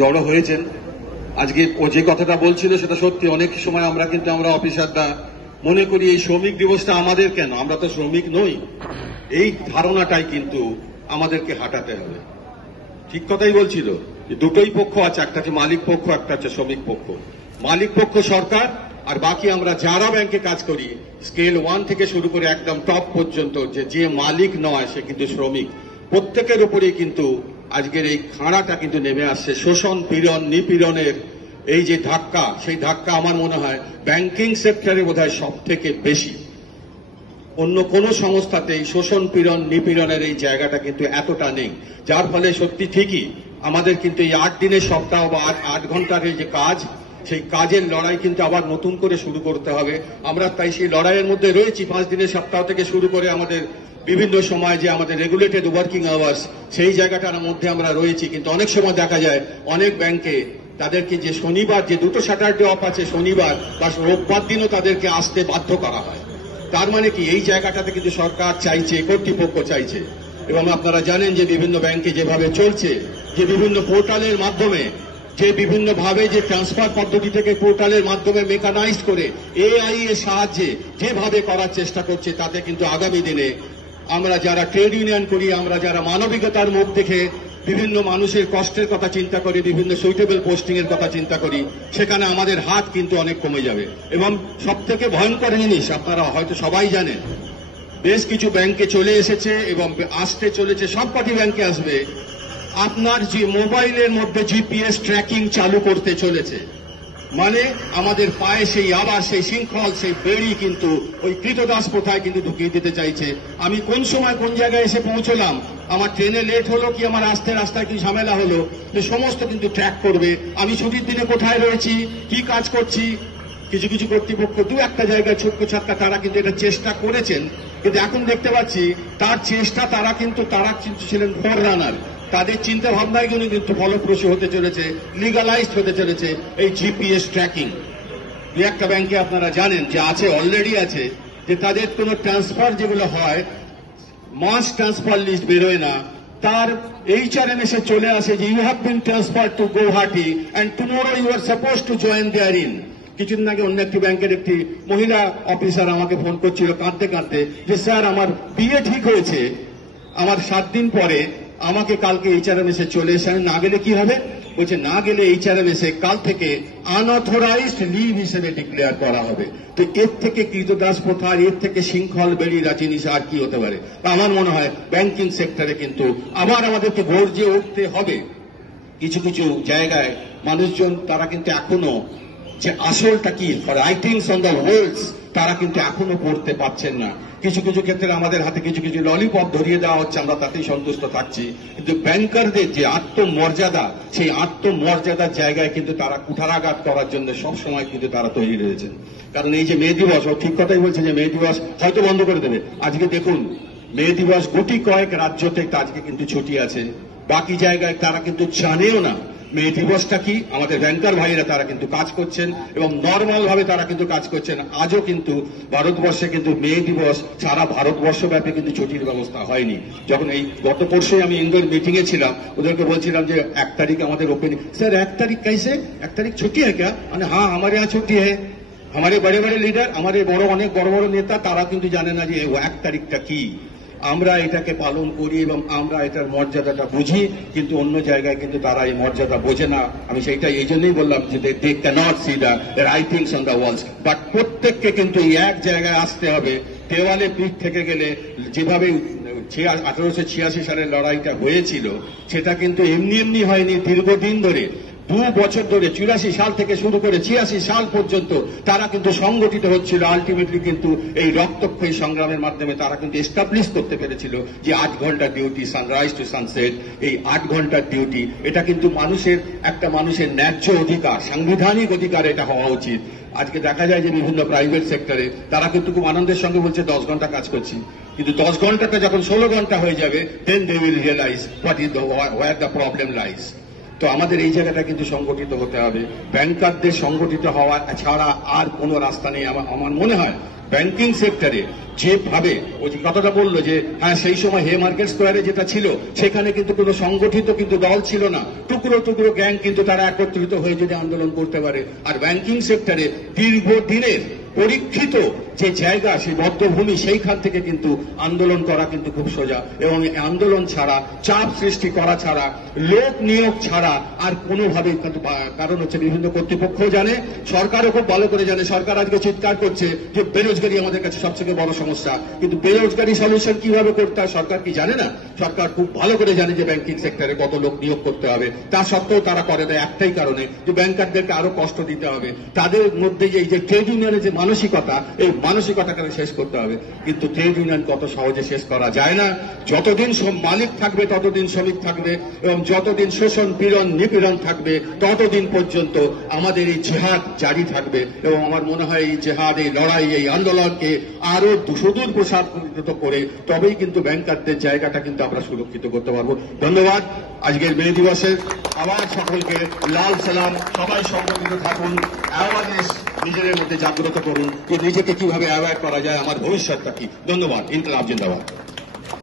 জড়ো হয়েছেন। আজকে ও যে কথাটা বলছিল সেটা সত্যি। অনেক সময় আমরা অফিসাররা মনে করি এই শ্রমিক দিবসটা আমাদের কেন, আমরা তো শ্রমিক নই। এই ধারণাটাই কিন্তু আমাদেরকে হাঁটাতে হবে। ঠিক কথাই বলছিল, দুটোই পক্ষ আছে, একটা হচ্ছে মালিক পক্ষ, একটা হচ্ছে শ্রমিক পক্ষ। মালিক পক্ষ সরকার, আর বাকি আমরা যারা ব্যাংকে কাজ করি, স্কেল 1 থেকে শুরু করে একদম টপ পর্যন্ত, যে মালিক নয় সে কিন্তু শ্রমিক। প্রত্যেকের উপরেই কিন্তু আজকের এই খাঁড়াটা কিন্তু নেমে আসছে। শোষণ, পীড়ন, নিপীড়নের এই যে ধাক্কা, সেই ধাক্কা আমার মনে হয় ব্যাংকিং সেক্টরে বোধহয় সব থেকে বেশি। অন্য কোন সংস্থাতেই শোষণ, পীড়ন, নিপীড়নের এই জায়গাটা কিন্তু এতটা নেই। যার ফলে সত্যি ঠিকই আমাদের কিন্তু এই 8 দিনের সপ্তাহ বা 8 ঘন্টার এই যে কাজ, সেই কাজের লড়াই কিন্তু আবার নতুন করে শুরু করতে হবে। আমরা তাই সেই লড়াইয়ের মধ্যে রয়েছি। 5 দিনের সপ্তাহ থেকে শুরু করে আমাদের বিভিন্ন সময় যে আমাদের রেগুলেটেড ওয়ার্কিং আওয়ার্স, সেই জায়গাটার মধ্যে আমরা রয়েছি। কিন্তু অনেক সময় দেখা যায় অনেক ব্যাংকে তাদেরকে যে শনিবার, যে দুটো স্যাটারডে অফ আছে, শনিবার বা রোববার দিনও তাদেরকে আসতে বাধ্য করা হয়। তার মানে কি, এই জায়গাটাতে কিন্তু সরকার চাইছে, কর্তৃপক্ষ চাইছে। এবং আপনারা জানেন যে বিভিন্ন ব্যাংকে যেভাবে চলছে, যে বিভিন্ন পোর্টালের মাধ্যমে, যে বিভিন্নভাবে যে ট্রান্সফার পদ্ধতি থেকে পোর্টালের মাধ্যমে মেকানাইজড করে এআই এর সাহায্যে যেভাবে করার চেষ্টা করছে, তাতে কিন্তু আগামী দিনে আমরা যারা ট্রেড ইউনিয়ন করি, আমরা যারা মানবিকতার মুখ দেখে বিভিন্ন মানুষের কষ্টের কথা চিন্তা করি, বিভিন্ন সুইটেবল পোস্টিং এর কথা চিন্তা করি, সেখানে আমাদের হাত কিন্তু অনেক কমে যাবে। এবং সব থেকে ভয়ঙ্কর জিনিস আপনারা হয়তো সবাই জানেন, বেশ কিছু ব্যাংকে চলে এসেছে এবং আসতে চলেছে, সবকটি ব্যাংকে আসবে, আপনার যে মোবাইলের মধ্যে জিপিএস ট্র্যাকিং চালু করতে চলেছে। মানে আমাদের পায়ে আবার সেই শৃঙ্খল, সেই বেড়ি কিন্তু ওই কৃতদাস প্রথায় কিন্তু ঢুকিয়ে দিতে চাইছে। আমি কোন সময় কোন জায়গায় এসে পৌঁছলাম, আমার ট্রেনে লেট হলো কি আমার আসতে রাস্তায় কি ঝামেলা হলো, সমস্ত কিন্তু ট্র্যাক করবে। আমি ছুটির দিনে কোথায় রয়েছি, কি কাজ করছি। কিছু কিছু কর্তৃপক্ষ দু একটা জায়গায় ছোট্ট ছাটকা তারা কিন্তু এটা চেষ্টা করেছেন, কিন্তু এখন দেখতে পাচ্ছি তার চেষ্টা তারা কিন্তু ছিলেন ফোর রানার। তাদের চিন্তা ভাবনাগুলো কিন্তু ফলপ্রসূ হতে চলেছে, লিগালাইজড হতে চলেছে এই জিপিএস ট্র্যাকিং। দু একটা ব্যাংকে আপনারা জানেন যে আছে, অলরেডি আছে, যে তাদের কোনো ট্রান্সফার যেগুলো হয়, মাস ট্রান্সফার লিস্ট বেরোয় না, তার HRMS এ চলে আসে যে you have been transfer to Guwahati and tomorrow you are suppose to join there in. কিছুদিন আগে অন্য একটি ব্যাংকের একটি মহিলা অফিসার আমাকে ফোন করছিল কাঁদতে কাঁদতে, যে স্যার আমার বিয়ে ঠিক হয়েছে, আমার 7 দিন পরে আমাকে কালকে HRMS এ চলে এসে, আমি না গেলে কি হবে? বলছে না গেলে HRMS এ কাল থেকে আনঅথরাইজড লিভ হিসেবে ডিক্লেয়ার করা হবে। তো এর থেকে কৃতদাস প্রথা, এর থেকে শৃঙ্খল বেড়ি রাজনীতি আর কি হতে পারে? আমার মনে হয় ব্যাংকিং সেক্টরে কিন্তু আবার আমাদেরকে গর্জে উঠতে হবে। কিছু কিছু জায়গায় মানুষজন তারা কিন্তু এখনো যে আসলটা কি, রাইটিংস অন দ্য ওয়ালস, তারা কিন্তু এখনো পড়তে পারছেন না। কিছু কিছু ক্ষেত্রে আমাদের হাতে কিছু কিছু ললিপপ ধরিয়ে দেওয়া হচ্ছে, আমরা তাতেই সন্তুষ্ট থাকছি। কিন্তু ব্যাংকারদের যে আত্মমর্যাদা, সেই আত্মমর্যাদার জায়গায় কিন্তু তারা কুঠারাঘাত করার জন্য সবসময় কিন্তু তারা তৈরি রয়েছেন। কারণ এই যে মে দিবস, ও ঠিক কথাই বলছে যে মে দিবস হয়তো বন্ধ করে দেবে। আজকে দেখুন মে দিবস গুটি কয়েক রাজ্যতে আজকে কিন্তু ছুটি আছে, বাকি জায়গায় তারা কিন্তু জানেও না মে দিবসটা কি। আমাদের ব্যাংকার ভাইরা তারা কিন্তু কাজ করছেন এবং নর্মাল ভাবে তারা কিন্তু কাজ করছেন। আজও কিন্তু ভারতবর্ষে কিন্তু মে দিবস সারা ভারতবর্ষ ব্যাপী কিন্তু ছুটির ব্যবস্থা হয়নি। যখন এই গত পরশুই আমি ইন্ডোর মিটিং এ ছিলাম, ওদেরকে বলছিলাম যে 1 তারিখ আমাদের ওপেনিং। স্যার 1 তারিখ कैसे? 1 তারিখ ছুটি है क्या? মানে হ্যাঁ हमारे यहाँ ছুটি है। हमारे बड़े बड़े लीडर, हमारे অনেক বড় বড় নেতা, তারা কিন্তু জানে না যে 1 তারিখটা কি। আমরা এটাকে পালন করি এবং আমরা এটার মর্যাদাটা বুঝি, কিন্তু অন্য জায়গায় কিন্তু তারা এই মর্যাদা বোঝে না। আমি সেইটাই এই জন্যই বললাম যে they cannot see the writings on the walls. But প্রত্যেককে কিন্তু এই এক জায়গায় আসতে হবে। দেওয়ালে পিঠ থেকে গেলে যেভাবে 1886 সালের লড়াইটা হয়েছিল, সেটা কিন্তু এমনি এমনি হয়নি। দীর্ঘদিন ধরে 2 বছর ধরে 84 সাল থেকে শুরু করে 86 সাল পর্যন্ত তারা কিন্তু সংগঠিত হচ্ছিল। আলটিমেটলি কিন্তু এই রক্তক্ষয়ী সংগ্রামের মাধ্যমে তারা কিন্তু এস্টাবলিশ করতে পেরেছিল যে 8 ঘন্টার ডিউটি, সানরাইজ টু সানসেট, এই 8 ঘন্টার ডিউটি, এটা কিন্তু একটা মানুষের ন্যায্য অধিকার, সাংবিধানিক অধিকার এটা হওয়া উচিত। আজকে দেখা যায় যে বিভিন্ন প্রাইভেট সেক্টরে তারা কিন্তু খুব আনন্দের সঙ্গে বলছে 10 ঘন্টা কাজ করছি, কিন্তু 10 ঘন্টাটা যখন 16 ঘন্টা হয়ে যাবে, then they will realise what is where the problem lies. তো আমাদের এই জায়গাটা কিন্তু সংগঠিত হতে হবে। ব্যাংকারদের সংগঠিত হওয়া ছাড়া আর কোনো রাস্তা নেই। আমার মনে হয় ব্যাংকিং সেক্টরে যেভাবে ও যে কথাটা বললো যে হ্যাঁ সেই সময় হে মার্কেট স্কোয়ারে যেটা ছিল সেখানে কিন্তু কোনো সংগঠিত কিন্তু দল ছিল না, টুকরো টুকরো গ্যাং কিন্তু তারা একত্রিত হয়ে যদি আন্দোলন করতে পারে। আর ব্যাংকিং সেক্টরে দীর্ঘদিনের পরীক্ষিত যে জায়গা, সেই বদ্ধভূমি, সেইখান থেকে কিন্তু আন্দোলন করা কিন্তু খুব সোজা। এবং আন্দোলন ছাড়া, চাপ সৃষ্টি করা ছাড়া, লোক নিয়োগ ছাড়া আর কোনোভাবেই কিন্তু, কারণ হচ্ছে বিভিন্ন কর্তৃপক্ষ জানে, সরকারও খুব ভালো করে জানে। সরকার আজকে চিৎকার করছে যে বেরোজগারি আমাদের কাছে সবথেকে বড় সমস্যা, কিন্তু বেরোজগারি সলিউশন কিভাবে করতে হয় সরকার কি জানে না? সরকার খুব ভালো করে জানে যে ব্যাংকিং সেক্টরে কত লোক নিয়োগ করতে হবে। তা সত্ত্বেও তারা করে দেয় একটাই কারণে, যে ব্যাংকারদেরকে আরো কষ্ট দিতে হবে। তাদের মধ্যে এই যে ট্রেড ইউনিয়নের যে মানসিকতা, এই মানসিকতাকে শেষ করতে হবে। কিন্তু ট্রেড ইউনিয়ন কত সহজে শেষ করা যায় না। যতদিন মালিক থাকবে ততদিন শ্রমিক থাকবে, এবং যতদিন শোষণ, পীড়ন, নিপীড়ন থাকবে ততদিন পর্যন্ত আমাদের এই জেহাদ জারি থাকবে। এবং আমার মনে হয় এই জেহাদ, এই লড়াই, এই আন্দোলনকে আরো সুদূর প্রসারিত করে তবেই কিন্তু ব্যাংকারদের জায়গাটা কিন্তু আমরা সুরক্ষিত করতে পারবো। ধন্যবাদ। আজকের মে দিবসে আবার সকলকে লাল সালাম। সবাই সংগঠিত থাকুন, অ্যাওয়ারনেস নিজেদের মধ্যে জাগ্রত করুন যে নিজেকে কিভাবে অ্যাওয়ার করা যায়, আমার ভবিষ্যৎটা কি। ধন্যবাদ। ইনকলাব জিন্দাবাদ।